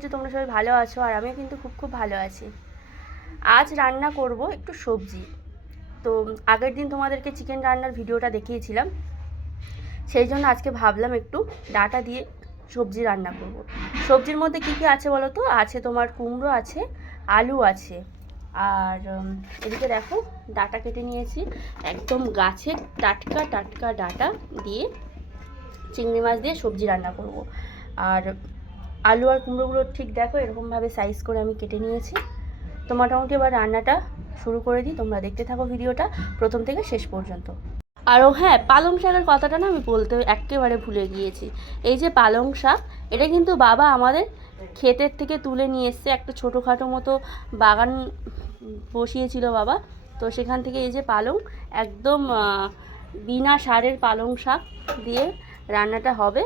করছি তোমরা সবাই ভালো আছো আর আমিও কিন্তু খুব খুব ভালো আছি। আজ রান্না করব একটু সবজি। তো আগের দিন তোমাদেরকে চিকেন রান্নার ভিডিওটা দেখিয়েছিলাম। সেই জন্য আজকে ভাবলাম একটু ডাটা দিয়ে সবজি রান্না করব। সবজির মধ্যে কী কী আছে বলো তো? আছে তোমার কুমড়ো আছে, আলু আছে, আর এদিকে দেখো ডাটা কেটে নিয়েছি। একদম গাছের টাটকা টাটকা ডাটা দিয়ে চিংড়ি মাছ দিয়ে সবজি রান্না করব। আর আলু আর কুমড়োগুলো ঠিক দেখো, এরকমভাবে সাইজ করে আমি কেটে নিয়েছি। তো মোটামুটি এবার রান্নাটা শুরু করে দিই, তোমরা দেখতে থাকো ভিডিওটা প্রথম থেকে শেষ পর্যন্ত। আরও হ্যাঁ পালং শাকের কথাটা না আমি বলতে একেবারে ভুলে গিয়েছি। এই যে পালং শাক, এটা কিন্তু বাবা আমাদের ক্ষেতের থেকে তুলে নিয়ে এসছে, একটা ছোটোখাটো মতো বাগান বসিয়েছিল বাবা। তো সেখান থেকে এই যে পালং, একদম বিনা সারের পালং শাক দিয়ে রান্নাটা হবে।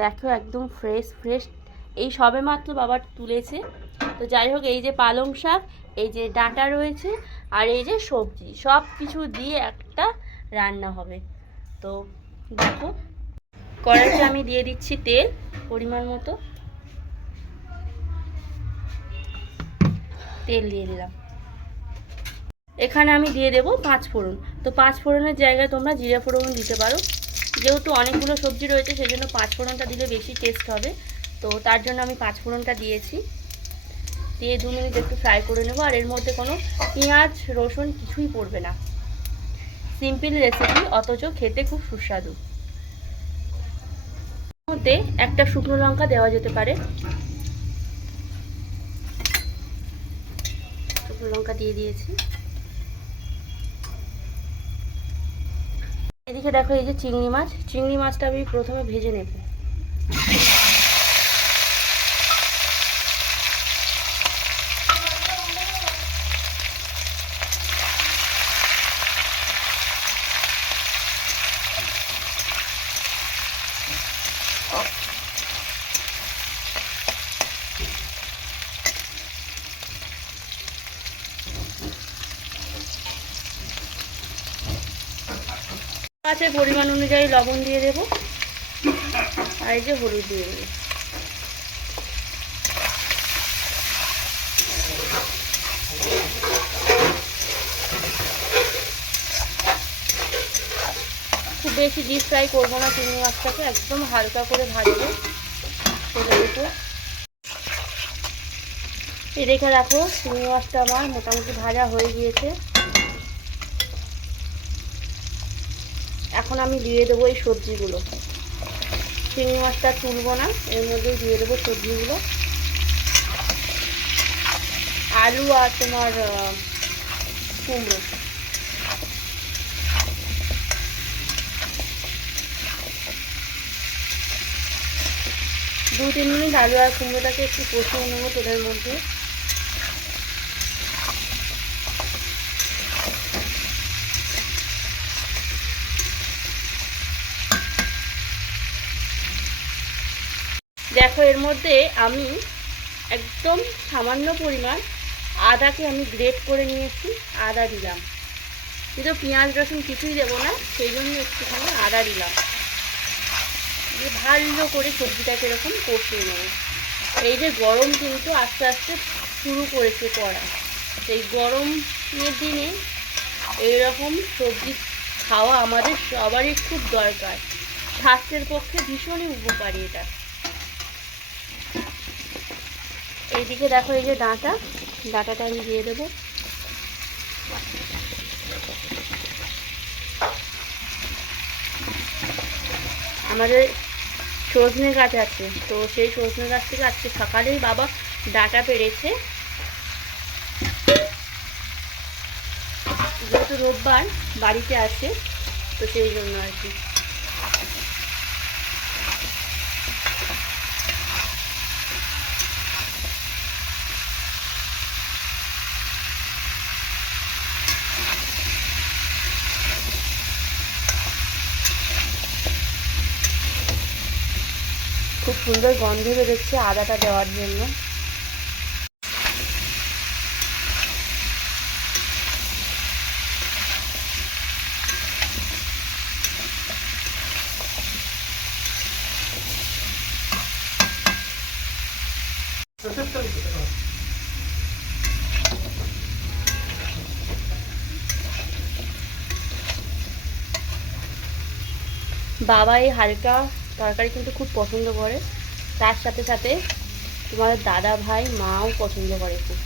দেখো একদম ফ্রেশ ফ্রেশ এই সবে মাত্র বাবা তুলেছে। তো যাই হোক, এই যে পালং শাক, এই যে ডাঁটা রয়েছে, আর এই যে সবজি, সব কিছু দিয়ে একটা রান্না হবে। তো দেখো কড়াইতে আমি দিয়ে দিচ্ছি তেল, পরিমাণ মতো। তেল দিয়ে দিলাম। এখানে আমি দিয়ে দেবো পাঁচ ফোড়ন। তো পাঁচ ফোড়নের জায়গায় তোমরা জিরে ফোড়ন দিতে পারো। যেহেতু অনেকগুলো সবজি রয়েছে সেই জন্য পাঁচ ফোড়নটা দিলে বেশি টেস্ট হবে। তো তার জন্য আমি পাঁচ ফোড়নটা দিয়েছি। দিয়ে দু মিনিট একটু ফ্রাই করে নেব। আর এর মধ্যে কোনো পেঁয়াজ, রসুন কিছুই পড়বে না। সিম্পল রেসিপি অথচ খেতে খুব সুস্বাদু। মধ্যে একটা শুকনো লঙ্কা দেওয়া যেতে পারে। শুকনো লঙ্কা দিয়ে দিয়েছি। এদিকে দেখো এই যে চিংড়ি মাছ। চিংড়ি মাছটা আমি প্রথমে ভেজে নেব। মাছের পরিমাণ অনুযায়ী লবণ দিয়ে দেব। আর এই যে হলুদ দিয়ে দেবো। খুব বেশি ডিপ ফ্রাই করব না, চিংড়ি মাছটাকে। একদম হালকা করে ভাজবো। এই রেখে রাখো, চিংড়ি মাছটা আমার মোটামুটি ভাজা হয়ে গিয়েছে। এখন আমি দিয়ে দেবো এই সবজিগুলো। চিংড়ি মাছটা তুলবো না, এর মধ্যেই দিয়ে দেবো সবজিগুলো। আলু আর তোমার কুমড়ো। দু তিন মিনিট আলু আর কুমড়োটাকে একটু কষিয়ে নেব তেলের মধ্যে। দেখো, এর মধ্যে আমি একদম সামান্য পরিমাণ আদাকে আমি গ্রেট করে নিয়েছি, আদা দিলাম। কিন্তু পেঁয়াজ, রসুন কিছুই দেবো না, সেই জন্য একটুখানি আদা দিলাম। দিয়ে ভালো করে সবজিটাকে এরকম কষিয়ে নেব। এই যে গরম কিন্তু আস্তে আস্তে শুরু করেছে পড়া সেই গরমের দিনে এইরকম সবজি খাওয়া আমাদের সবারই খুব দরকার। স্বাস্থ্যের পক্ষে ভীষণই উপকারী এটা। এইদিকে দেখো, এই যে ডাঁটা। ডাঁটাটা আমি দিয়ে দেবো। আমাদের সজনে গাছ আছে। তো সেই সজনে গাছ থেকে আজকে সকালেই বাবা ডাঁটা পেরেছে যেহেতু রোববার বাড়িতে আছে তো সেই জন্য আর কি। সুন্দর গন্ধ বেরোচ্ছে আদাটা দেওয়ার জন্য। বাবা এই হালকা তরকারি কিন্তু খুব পছন্দ করে। তার সাথে সাথে তোমাদের দাদা ভাই মাও পছন্দ করে খুব।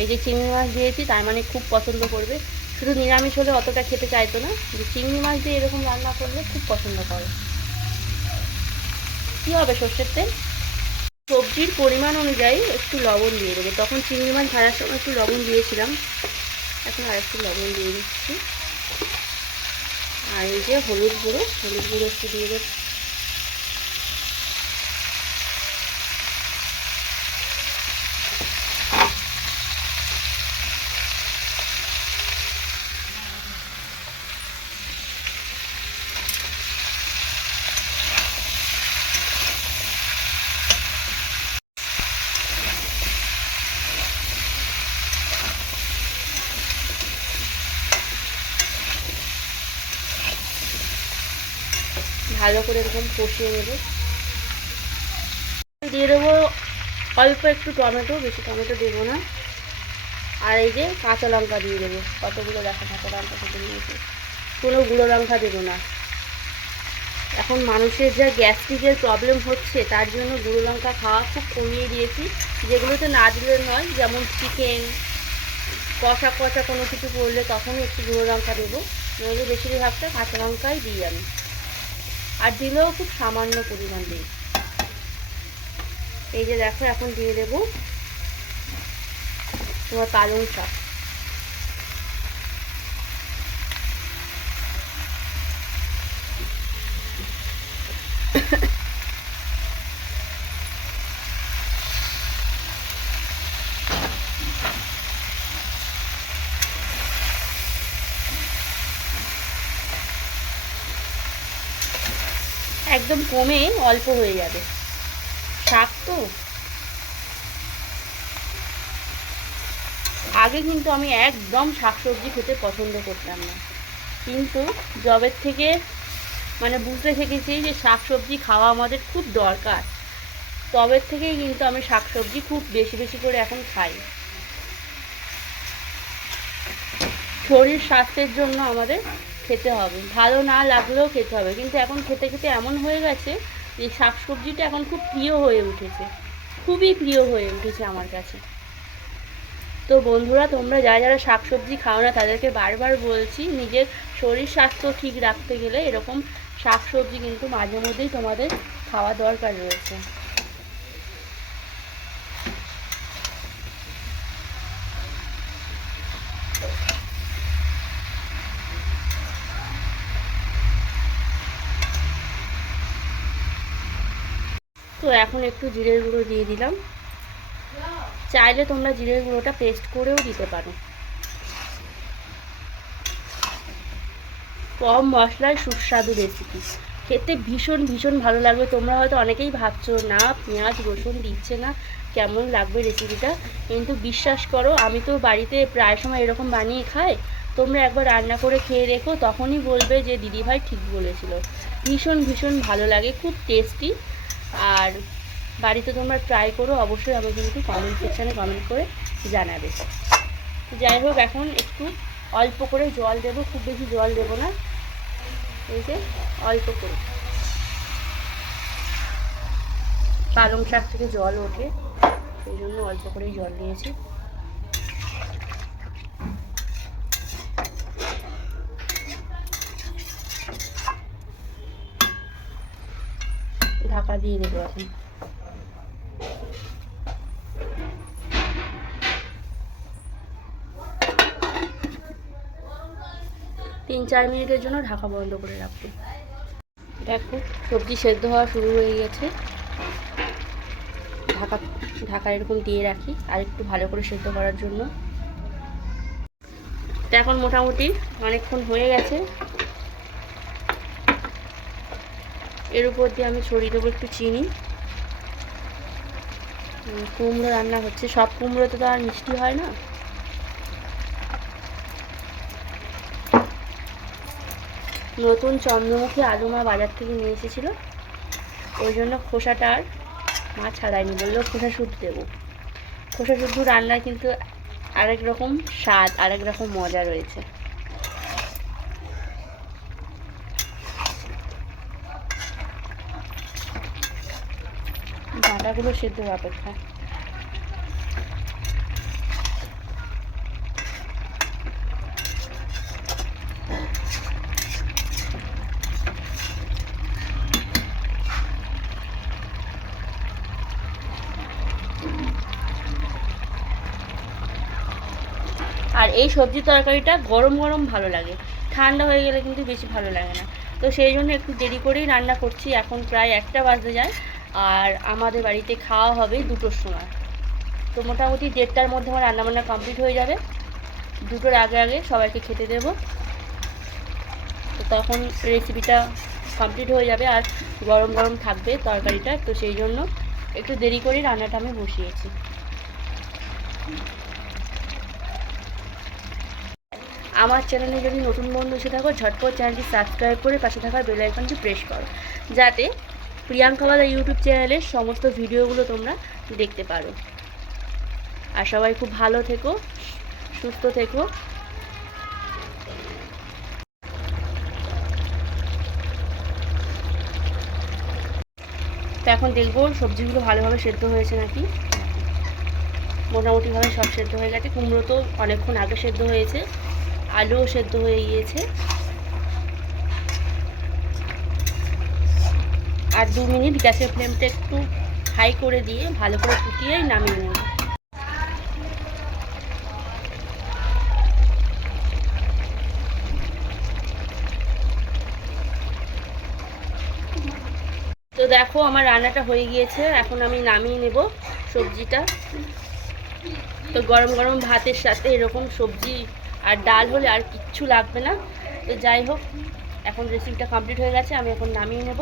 এই যে চিংড়ি মাছ দিয়েছি, তার মানে খুব পছন্দ করবে। শুধু নিরামিষ হলে অতটা খেতে চাইতো না যে চিংড়ি মাছ দিয়ে এরকম রান্না করলে খুব পছন্দ করে। কী হবে সর্ষের তেল? সবজির পরিমাণ অনুযায়ী একটু লবণ দিয়ে দেবে। তখন চিংড়ি মাছ ভাজার সময় একটু লবণ দিয়েছিলাম। এখন আর একটু লবণ দিয়ে দিচ্ছি। আর এই যে হলুদ গুঁড়ো হলুদ গুঁড়ো একটু দিয়ে দেবো ভালো করে এরকম কষিয়ে নেব। দিয়ে দেবো অল্প একটু টমেটো, বেশি টমেটো দেবো না। আর এই যে কাঁচা লঙ্কা দিয়ে দেবো। কতগুলো দেখা, কাঁচা লঙ্কা কেটে নিয়েছি। কোনো গুঁড়ো লঙ্কা দেবো না। এখন মানুষের যা গ্যাস্ট্রিকের প্রবলেম হচ্ছে, তার জন্য গুঁড়ো লঙ্কা খাওয়া খুব কমিয়ে দিয়েছি। যেগুলোতে না দিলে নয়, যেমন চিকেন, কষা কষা কোনো কিছু করলে তখনই একটু গুঁড়ো লঙ্কা দেবো। নইলে বেশিরভাগটা কাঁচা লঙ্কাই দিই আমি। আর দিলেও খুব সামান্য পরিমাণ দিই এই যে দেখো, এখন দিয়ে দেবো তোমার পালং শাক। একদম কমে অল্প হয়ে যাবে। শাক তো। আগে কিন্তু আমি একদম শাকসবজি খেতে পছন্দ করতাম না। কিন্তু জবের থেকে মানে বুঝতে শিখেছি যে শাকসবজি খাওয়া আমাদের খুব দরকার। তবের থেকেই কিন্তু আমি শাকসবজি খুব বেশি বেশি করে এখন খাই। শরীর স্বাস্থ্যের জন্য আমাদের খেতে হবে। ভালো না লাগলেও খেতে হবে। কিন্তু এখন খেতে খেতে এমন হয়ে গেছে যে শাকসবজিটা এখন খুব প্রিয় হয়ে উঠেছে। খুবই প্রিয় হয়ে উঠেছে আমার কাছে। তো বন্ধুরা, তোমরা যারা যারা শাকসবজি খাও না, তাদেরকে বারবার বলছি, নিজের শরীর স্বাস্থ্য ঠিক রাখতে গেলে এরকম শাকসবজি কিন্তু মাঝে মধ্যেই তোমাদের খাওয়া দরকার রয়েছে। তো এখন একটু জিরের গুঁড়ো দিয়ে দিলাম। চাইলে তোমরা জিরের গুঁড়োটা পেস্ট করেও দিতে পারো। কম মশলায় সুস্বাদু রেসিপি খেতে ভীষণ ভীষণ ভালো লাগবে। তোমরা হয়তো অনেকেই ভাবছ, না, পেঁয়াজ, রসুন দিচ্ছে না, কেমন লাগবে রেসিপিটা কিন্তু বিশ্বাস করো, আমি তো বাড়িতে প্রায় সময় এরকম বানিয়ে খাই। তোমরা একবার রান্না করে খেয়ে রেখো তখনই বলবে যে, দিদিভাই ঠিক বলেছিল। ভীষণ ভীষণ ভালো লাগে, খুব টেস্টি আর বাড়িতে তোমরা ট্রাই করো, অবশ্যই আমাকে কিন্তু কমেন্ট সেকশানে কমেন্ট করে জানাবে। যাই হোক, এখন একটু অল্প করে জল দেব, খুব বেশি জল দেব না। এই যে, অল্প করে। পালং শাক থেকে জল ওঠে, সেই জন্য অল্প করেই জল দিয়েছি। ঢাকা দিয়ে দেবো তিন চার মিনিটের জন্য ঢাকা বন্ধ করে রাখব। দেখো, সবজি সেদ্ধ হওয়া শুরু হয়ে গেছে। ঢাকা ঢাকা এরকম দিয়ে রাখি, আর একটু ভালো করে সেদ্ধ করার জন্য। এখন মোটামুটি অনেকক্ষণ হয়ে গেছে। এর উপর দিয়ে আমি ছড়িয়ে দেবো একটু চিনি। কুমড়ো রান্না হচ্ছে। সব কুমড়োতে তো আর মিষ্টি হয় না। নতুন চন্দ্রমুখী আলু মা বাজার থেকে নিয়ে এসেছিল। ওই জন্য খোসাটা আর মা ছাড়াইনি বলল, খোসা শুদ্ধ দেবো। খোসা শুদ্ধ রান্নার কিন্তু আরেক রকম স্বাদ, আরেক রকম মজা রয়েছে। ডাঁটাগুলো সেদ্ধ অপেক্ষা। আর এই সবজি তরকারিটা গরম গরম ভালো লাগে। ঠান্ডা হয়ে গেলে কিন্তু বেশি ভালো লাগে না। তো সেই জন্য একটু দেরি করেই রান্না করছি। এখন প্রায় একটা বাজতে যায়। আর আমাদের বাড়িতে খাওয়া হবে দুটোর সময়। তো মোটামুটি দেড়টার মধ্যে আমার রান্নাবান্না কমপ্লিট হয়ে যাবে। দুটোর আগে আগে সবাইকে খেতে দেবো। তো তখন রেসিপিটা কমপ্লিট হয়ে যাবে আর গরম গরম থাকবে তরকারিটা, তো সেই জন্য একটু দেরি করেই রান্নাটা আমি বসিয়েছি। আমার চ্যানেলে যদি নতুন বন্ধু এসে থাকো, ঝটপট চ্যানেলটি সাবস্ক্রাইব করে পাশে থাকা বেল আইকনটি প্রেস করো, যাতে প্রিয়াঙ্কা বাদা ইউটিউব চ্যানেলের সমস্ত ভিডিওগুলো তোমরা দেখতে পারো। আর সবাই খুব ভালো থেকো, সুস্থ থেকো। তো এখন দেখব সবজিগুলো ভালোভাবে সেদ্ধ হয়েছে নাকি? মোটামুটিভাবে সব সেদ্ধ হয়ে গেছে। কুমড়ো তো অনেকক্ষণ আগে সেদ্ধ হয়েছে, আলুও সেদ্ধ হয়ে গিয়েছে। আর দু মিনিট গ্যাসের ফ্লেমটা একটু হাই করে দিয়ে ভালো করে ফুটিয়ে নামিয়ে নেব। তো দেখো আমার রান্নাটা হয়ে গিয়েছে, এখন আমি নামিয়ে নেব সবজিটা। তো গরম গরম ভাতের সাথে এরকম সবজি আর ডাল হলে আর কিচ্ছু লাগবে না। তো যাই হোক, এখন রেসিপিটা কমপ্লিট হয়ে গেছে, আমি এখন নামিয়ে নেব।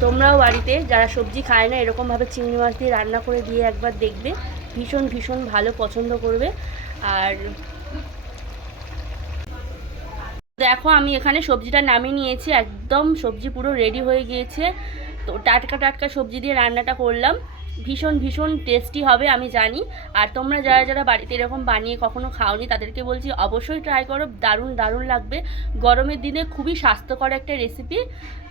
তোমরাও বাড়িতে যারা সবজি খায় না এরকমভাবে চিংড়ি মাছ দিয়ে রান্না করে দিয়ে একবার দেখবে। ভীষণ ভীষণ ভালো পছন্দ করবে। আর দেখো, আমি এখানে সবজিটা নামিয়ে নিয়েছি। একদম সবজি পুরো রেডি হয়ে গিয়েছে। তো টাটকা টাটকা সবজি দিয়ে রান্নাটা করলাম। ভীষণ ভীষণ টেস্টি হবে, আমি জানি। আর তোমরা যারা যারা বাড়িতে এরকম বানিয়ে কখনো খাওনি, তাদেরকে বলছি অবশ্যই ট্রাই করো। দারুণ দারুণ লাগবে। গরমের দিনে খুবই স্বাস্থ্যকর একটা রেসিপি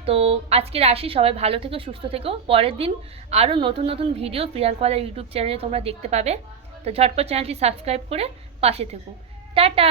তো আজকের আসি সবাই ভালো থেকো, সুস্থ থেকো। পরের দিন আরও নতুন নতুন ভিডিও প্রিয়াঙ্কওয়ালা ইউটিউব চ্যানেলে তোমরা দেখতে পাবে। তো ঝটপট চ্যানেলটি সাবস্ক্রাইব করে পাশে থেকো। টাটা!